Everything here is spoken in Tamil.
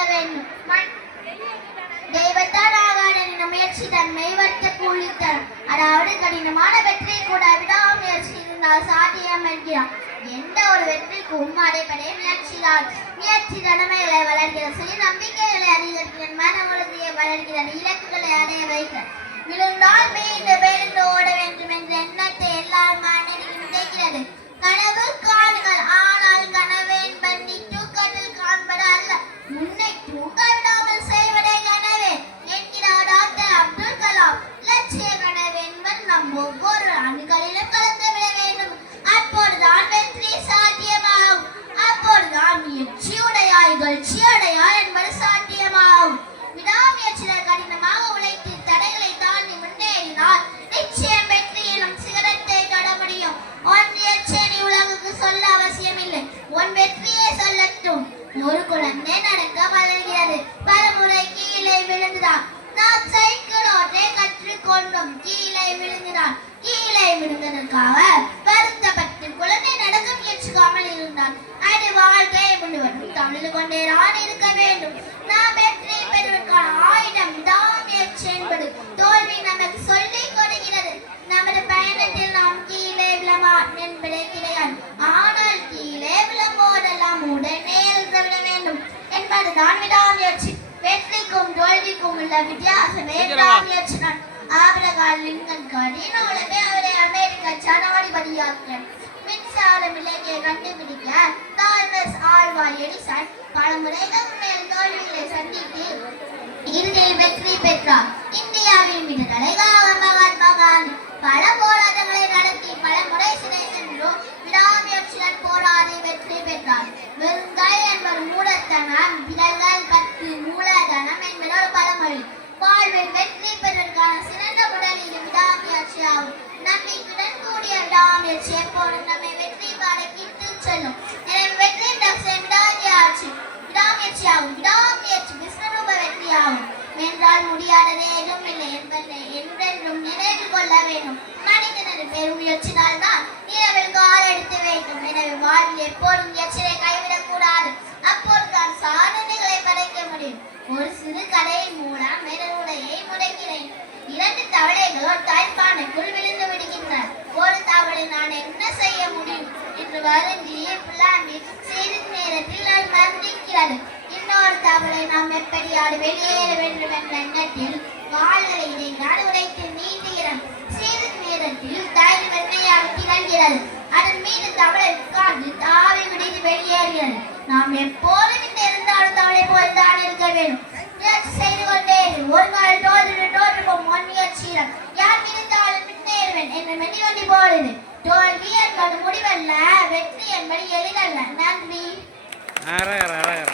கொள்ள வேண்டும் மண் தெய்வத்தால் ஆகாத முயற்சி தன்மை வர்த்த கூலித்தரும் அதாவது கடினமான வெற்றி கூட விடாமுயற்சி இருந்தால் சாத்தியம் என்கிறார் எந்த ஒரு வெற்றிக்கும் அடைப்படை முயற்சிதான். முயற்சி திறமைகளை வளர்க்கிறது. சுய நம்பிக்கைகளை அதிகரிக்கிறது மன உறுதியை வளர்க்கிறது. இலக்குகளை அடைய வைக்கிறது விழுந்தால் மீண்டும் ஒவ்வொரு அணுகளிலும் கீழே விழுந்ததற்காக வருத்தப்பட்டு குழந்தை நடக்க முயற்சிக்காமல் இருந்தான் அது வாழ்க்கை முழுவதும் தமிழ் கொண்டே நான் இருக்க வேண்டும். நாம் வெற்றி பெறுவதற்கான ஆயுதம் விடாமுயற்சி என்பது தோல்வி நமக்கு சொல்லிக் கொடுக்கிறது. நமது பயணத்தில் நாம் கீழே விழமா என்பதே கிடையாது. ஆனால் கீழே விழும்போதெல்லாம் உடனே விட வேண்டும் என்பதுதான் விடாமுயற்சி. வெற்றிக்கும் தோல்விக்கும் உள்ள வித்தியாசமே விடாமுயற்சி தான் ஆபிரகால் லிங்கன் கடின அவரை அமெரிக்க ஜனாதிபதியாக்க மின்சார விலகிய கண்டுபிடிக்க தாமஸ் ஆல்வா எடிசன் பல முறைகள் மேல் தோல்விகளை சந்தித்து இறுதியில் வெற்றி பெற்றார். இந்தியாவின் விடுதலை மகாத்மா காந்தி பல போராட்டங்களை நடத்தி பல முறை சிறை சென்றும் விடாமுயற்சியுடன் போராடி வெற்றி பெற்றார். வெறுங்கை என்பது மூலத்தனம் விரல்கள் பத்து மூலதனம் என்பது ஒரு பழமொழி. வாழ்வில் வெற்றி பெற்ற ஆகும் நம்பிக்கையுடன் கூடிய விடாமுயற்சி எப்போதும் நம்மை வெற்றி பாதைக்கு செல்லும். எனவே வெற்றி ரகசியம் விடாமுயற்சி விடாமுயற்சி ஆகும் விடாமுயற்சி விஸ்வரூப வெற்றி ஆகும் என்றால் முடியாததே எதுவும் இல்லை என்பதை என்றென்றும் நினைவில் கொள்ள வேண்டும். மனிதனது பெரும் முயற்சினால் தான் நீரவில் கால் எடுத்து வைக்கும். எனவே வாழ்வில் எப்போதும் முயற்சியை கைவிடக் கூடாது அப்போது தான் சாதனைகளை படைக்க முடியும். ஒரு சிறு கதையின் மூலம் மெருவுடையை முடைக்கிறேன். இரண்டு தவளைகள் ஒரு தாய்ப்பானைக்குள் விழுந்து விடுகின்றன ஒரு தவளை நான் என்ன செய்ய முடியும். என்று வருந்தி புலாம்பி சிறிது நேரத்தில் அது மந்திக்கிறது இன்னொரு தவளை நாம் எப்படியாவது வெளியேற வேண்டும் என்ற எண்ணத்தில் வாழலை இடையினால் உடைத்து நீந்துகிறது சிறிது நேரத்தில் தயிர் வெண்மையாக திகழ்கிறது. அதன் மீது தவளை உட்கார்ந்து தாவி விடுத்து வெளியேறுகிறது. நாம் எப்போதும் இந்த இருந்தாலும் தவளை போல் தான் இருக்க வேண்டும். முயற்சி செய்து கொண்டே ஒரு நாள் தோற்று தோற்று போகும் ஒன் முயற்சியிடம் முன்னேறுவேன் என்று மெடிவண்டி போடுது. தோல்வி என்பது முடிவல்ல வெற்றி என்பது எளிதல்ல. நன்றி. அரகர அரகர